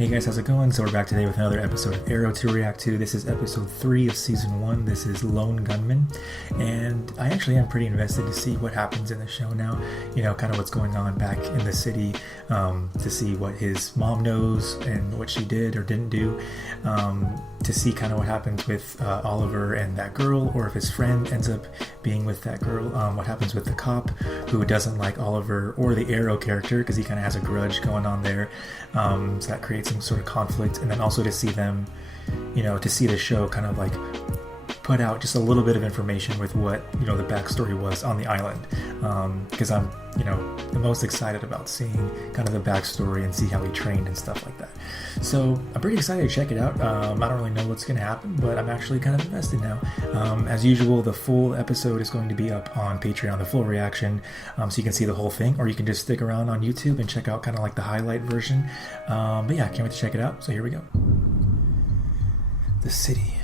Hey guys, how's it going? So we're back today with another episode of Arrow to react to. This is episode 3 of season 1. This is Lone Gunman, and I actually am pretty invested to see what happens in the show now. You know, kind of what's going on back in the city, to see what his mom knows and what she did or didn't do, to see kind of what happens with Oliver and that girl, or if his friend ends up being with that girl, what happens with the cop who doesn't like Oliver or the Arrow character because he kind of has a grudge going on there, so that creates some sort of conflict. And then also to see them, you know, to see the show kind of like put out just a little bit of information with what, you know, the backstory was on the island, because I'm, you know, the most excited about seeing kind of the backstory and see how he trained and stuff like that. So I'm pretty excited to check it out. I don't really know what's going to happen, but I'm actually kind of invested now. As usual, the full episode is going to be up on Patreon, the full reaction, so you can see the whole thing, or you can just stick around on YouTube and check out kind of like the highlight version. But yeah, I can't wait to check it out. So here we go. The city.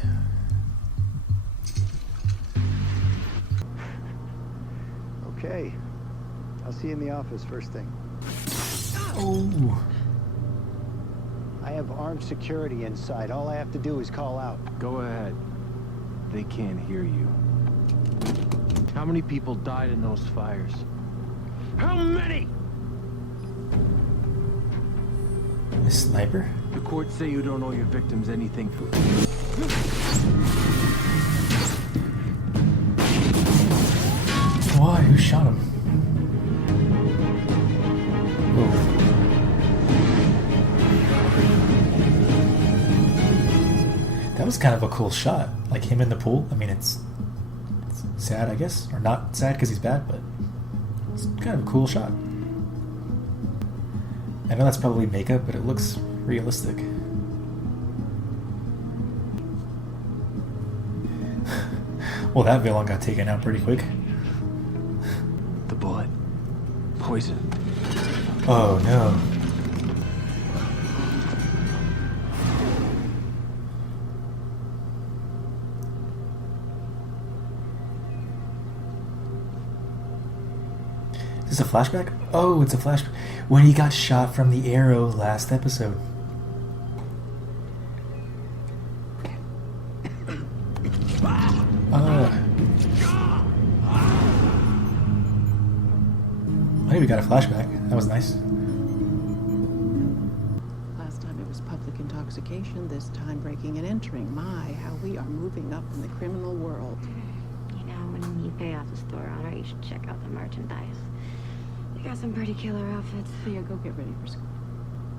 Okay, I'll see you in the office first thing. Oh. I have armed security inside. All I have to do is call out. Go ahead. They can't hear you. How many people died in those fires? How many? A sniper? The courts say you don't owe your victims anything for... Why? Who shot him? Whoa. That was kind of a cool shot. Like him in the pool. I mean, it's sad, I guess. Or not sad because he's bad, but it's kind of a cool shot. I know that's probably makeup, but it looks realistic. Well, that villain got taken out pretty quick. The bullet. Poison. Oh no. Is this a flashback? Oh, it's a flashback. When he got shot from the arrow last episode. Hey, we got a flashback. That was nice. Last time it was public intoxication, this time breaking and entering. My, how we are moving up in the criminal world. You know, when you pay off the store owner, you should check out the merchandise. They got some pretty killer outfits. Here, go get ready for school.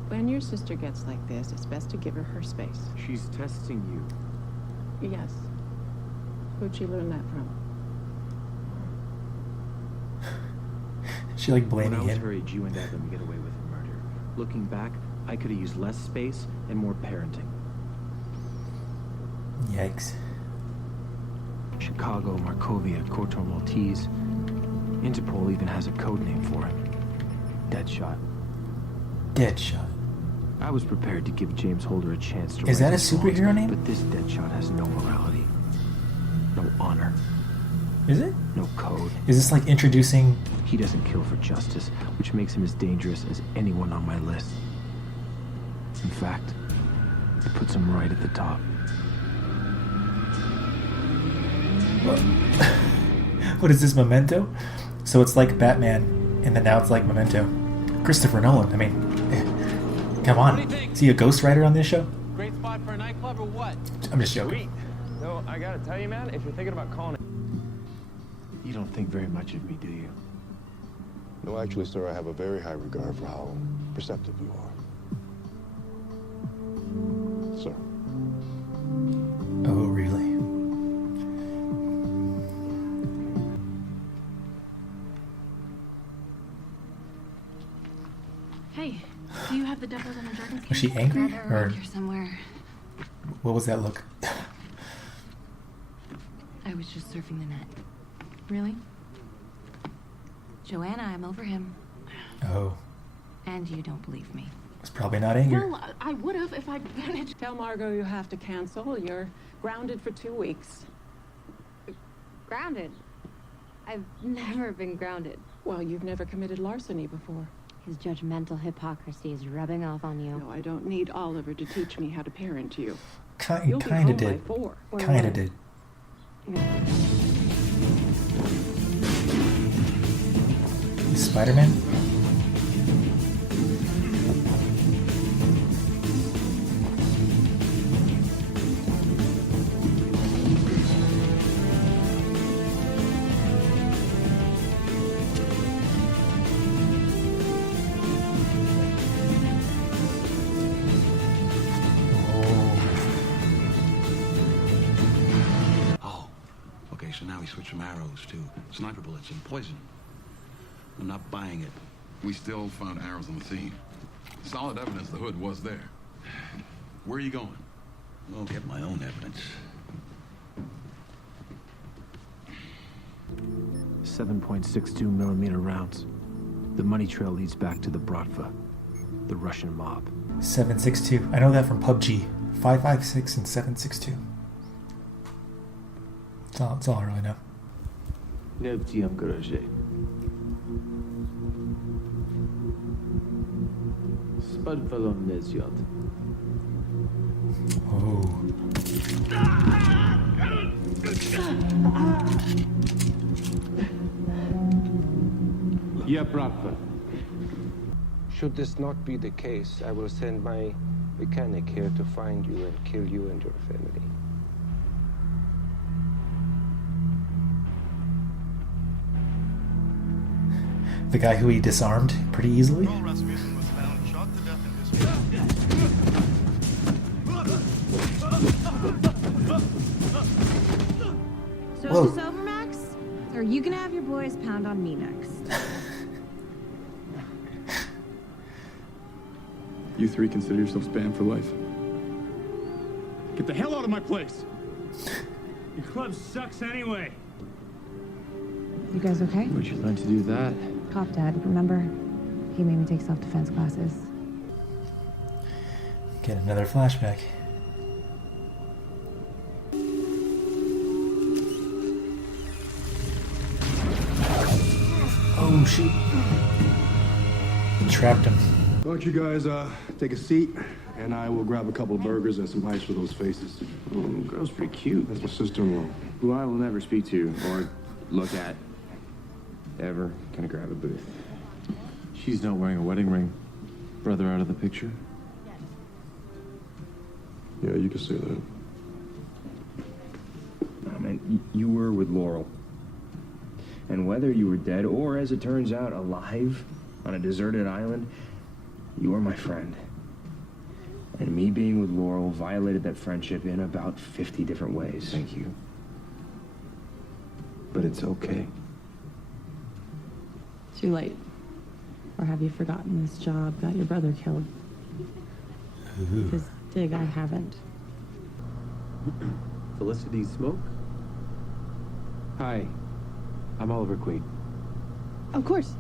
When your sister gets like this, it's best to give her space. She's testing you. Yes. Who'd she learn that from? She like blaming When I was him. her age, you and Dad let me get away with a murder. Looking back, I could have used less space and more parenting. Yikes. Chicago, Markovia, Corto Maltese. Interpol even has a code name for him. Deadshot. Deadshot. I was prepared to give James Holder a chance to Is right that a his wrongs, superhero name? But this Deadshot has no morality. No honor. Is it? No code. Is this like introducing... He doesn't kill for justice, which makes him as dangerous as anyone on my list. In fact, it puts him right at the top. What is this, Memento? So it's like Batman, and then now it's like Memento. Christopher Nolan, I mean, come on. Is he a ghostwriter on this show? Great spot for a nightclub or what? I'm just joking. Sweet. So I gotta tell you, man, if you're thinking about calling it... You don't think very much of me, do you? No, actually, sir, I have a very high regard for how perceptive you are. Sir. Oh, really? Hey, do you have the Devils on the Dragons? Was she angry? They're Or around here somewhere. what was that look? I was just surfing the net. Really? Joanna, I'm over him. Oh. And you don't believe me. It's probably not anger. Well, I would have if I'd managed. Tell Margot you have to cancel. You're grounded for 2 weeks. Grounded? I've never been grounded. Well, you've never committed larceny before. His judgmental hypocrisy is rubbing off on you. No, I don't need Oliver to teach me how to parent you. Kind You'll of be home did. by 4. Kind of did. Spider-Man? Oh, okay, so now we switch from arrows to sniper bullets and poison. I'm not buying it. We still found arrows on the scene. Solid evidence the hood was there. Where are you going? I'll get my own evidence. 7.62 millimeter rounds. The money trail leads back to the Bratva, the Russian mob. 762. I know that from PUBG. 556 and 762. That's all I really know. Ne v tiem garage. Spad velom nezjad. Oh. Yeah, Bratva. Should this not be the case, I will send my mechanic here to find you and kill you and your family. The guy who he disarmed pretty easily. So Whoa. is this over, Max? Or are you gonna have your boys pound on me next? You three consider yourselves banned for life. Get the hell out of my place! Your club sucks anyway. You guys okay? Where'd you learn to do that? Cop Dad, remember? He made me take self-defense classes. Get another flashback. Oh, shoot. Trapped him. Why don't you guys take a seat, and I will grab a couple of burgers and some ice for those faces. Oh, girl's pretty cute. That's my sister-in-law. Who I will never speak to or look at. Ever. Gonna grab a booth. She's not wearing a wedding ring. Brother out of the picture? Yeah, you can say that. I mean, you were with Laurel. And whether you were dead or, as it turns out, alive on a deserted island, you were my friend. And me being with Laurel violated that friendship in about 50 different ways. Thank you. But it's okay. Too late. Or have you forgotten this job got your brother killed? Because, Dig, I haven't. Felicity Smoke? Hi. I'm Oliver Queen. Of course.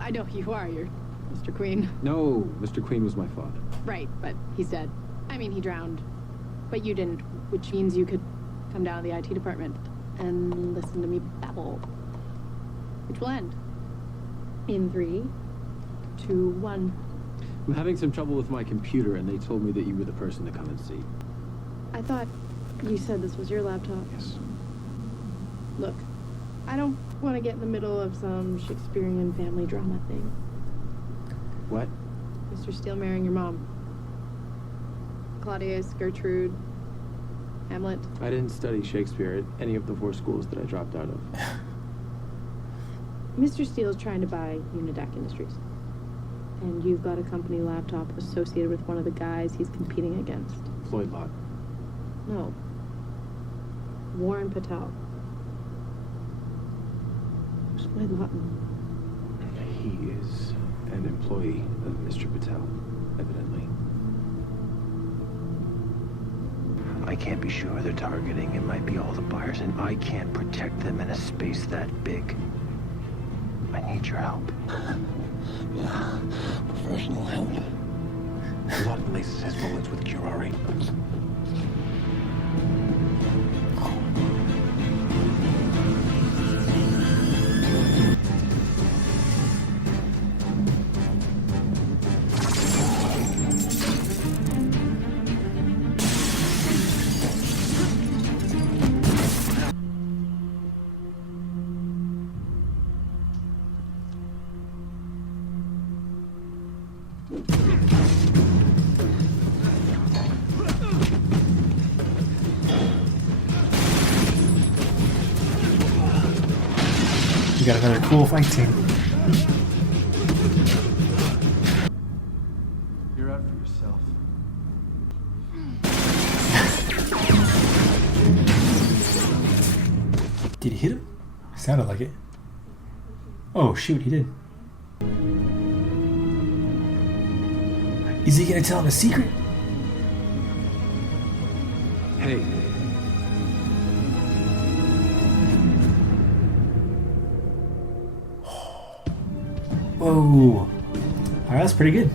I know who you are. You're Mr. Queen. No, Mr. Queen was my father. Right, but he's dead. I mean, he drowned. But you didn't, which means you could come down to the IT department and listen to me babble. Which will end in 3, 2, 1. I'm having some trouble with my computer, and they told me that you were the person to come and see. I thought you said this was your laptop. Yes. Look, I don't want to get in the middle of some Shakespearean family drama thing. What? Mr. Steele marrying your mom. Claudius, Gertrude, Hamlet. I didn't study Shakespeare at any of the 4 schools that I dropped out of. Mr. Steele's trying to buy Unidac Industries. And you've got a company laptop associated with one of the guys he's competing against. Floyd Lott. No. Warren Patel. Who's Floyd Lawton? He is an employee of Mr. Patel, evidently. I can't be sure they're targeting. It might be all the buyers, and I can't protect them in a space that big. I need your help. Yeah, professional help. A lot of places has bullets with Curari. We got another cool fight scene. You're out for yourself. Did he hit him? Sounded like it. Oh shoot, he did. Is he gonna tell him a secret? Hey. Whoa. Alright, that's pretty good.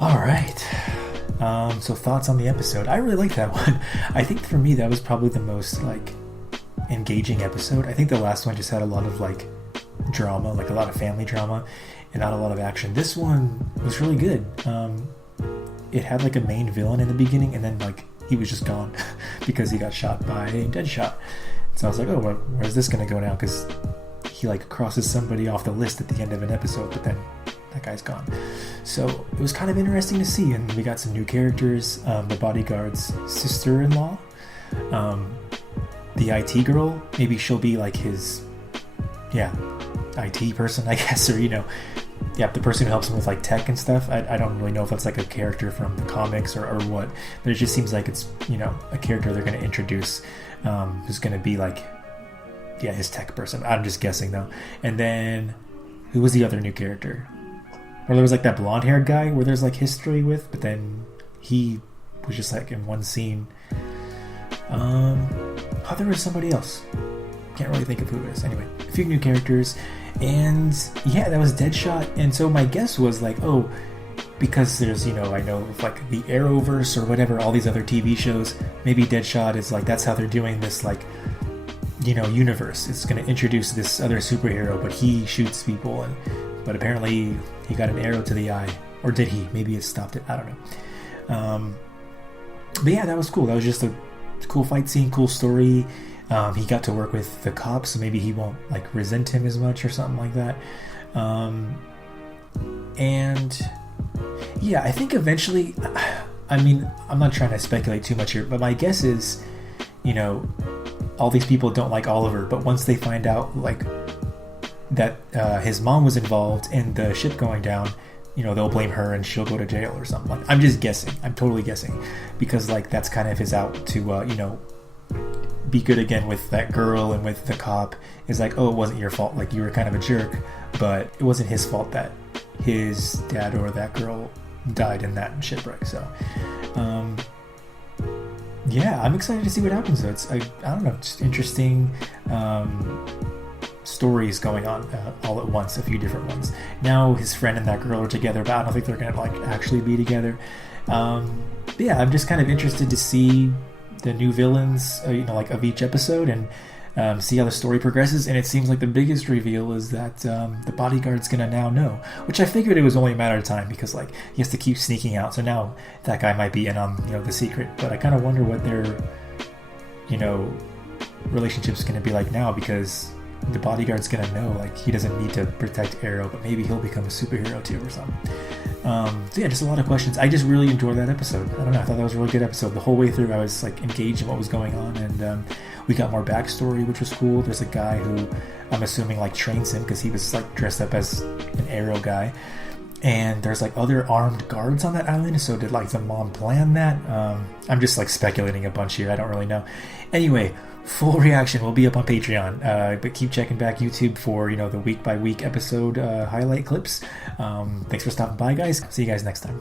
Alright. So thoughts on the episode. I really liked that one. I think for me that was probably the most like engaging episode. I think the last one just had a lot of like drama, like a lot of family drama and not a lot of action. This one was really good. It had like a main villain in the beginning and then like he was just gone because he got shot by Deadshot. So I was like, oh, where's this gonna go now? Because he like crosses somebody off the list at the end of an episode, but then that guy's gone. So it was kind of interesting to see, and we got some new characters. The bodyguard's sister-in-law, the IT girl. Maybe she'll be like his, IT person, I guess, or the person who helps him with like tech and stuff. I don't really know if that's like a character from the comics or what, but it just seems like it's a character they're going to introduce, who's going to be like his tech person. I'm just guessing though. And then who was the other new character? Or there was like that blonde haired guy where there's like history with, but then he was just like in one scene. There was somebody else. Can't really think of who it is. Anyway, a few new characters, and that was Deadshot. And so my guess was like, oh, because there's I know like the Arrowverse or whatever, all these other TV shows, maybe Deadshot is like that's how they're doing this like universe. It's going to introduce this other superhero, but he shoots people, but apparently he got an arrow to the eye, or did he? Maybe it stopped it. I don't know. But that was cool. That was just a cool fight scene, cool story. He got to work with the cops, so maybe he won't like resent him as much or something like that. And I think eventually, I mean, I'm not trying to speculate too much here, but my guess is, all these people don't like Oliver, but once they find out like that his mom was involved in the ship going down, they'll blame her and she'll go to jail or something. Like, I'm just guessing. I'm totally guessing, because like that's kind of his out to be good again with that girl and with the cop. Is like, oh, it wasn't your fault. Like, you were kind of a jerk, but it wasn't his fault that his dad or that girl died in that shipwreck. So I'm excited to see what happens though. It's I don't know, just interesting stories going on all at once, a few different ones. Now his friend and that girl are together, but I don't think they're gonna like actually be together. I'm just kind of interested to see the new villains like of each episode, and see how the story progresses. And it seems like the biggest reveal is that the bodyguard's gonna now know, which I figured it was only a matter of time, because like he has to keep sneaking out, so now that guy might be in on the secret. But I kind of wonder what their relationship's gonna be like now, because the bodyguard's gonna know like he doesn't need to protect Arrow, but maybe he'll become a superhero too or something. Just a lot of questions. I just really enjoyed that episode. I don't know, I thought that was a really good episode. The whole way through I was like engaged in what was going on, and we got more backstory, which was cool. There's a guy who I'm assuming like trains him, because he was like dressed up as an Arrow guy, and there's like other armed guards on that island. So did like the mom plan that? I'm just like speculating a bunch here. I don't really know. Anyway, full reaction will be up on Patreon, but keep checking back YouTube for the week by week episode highlight clips. Thanks for stopping by, guys. See you guys next time.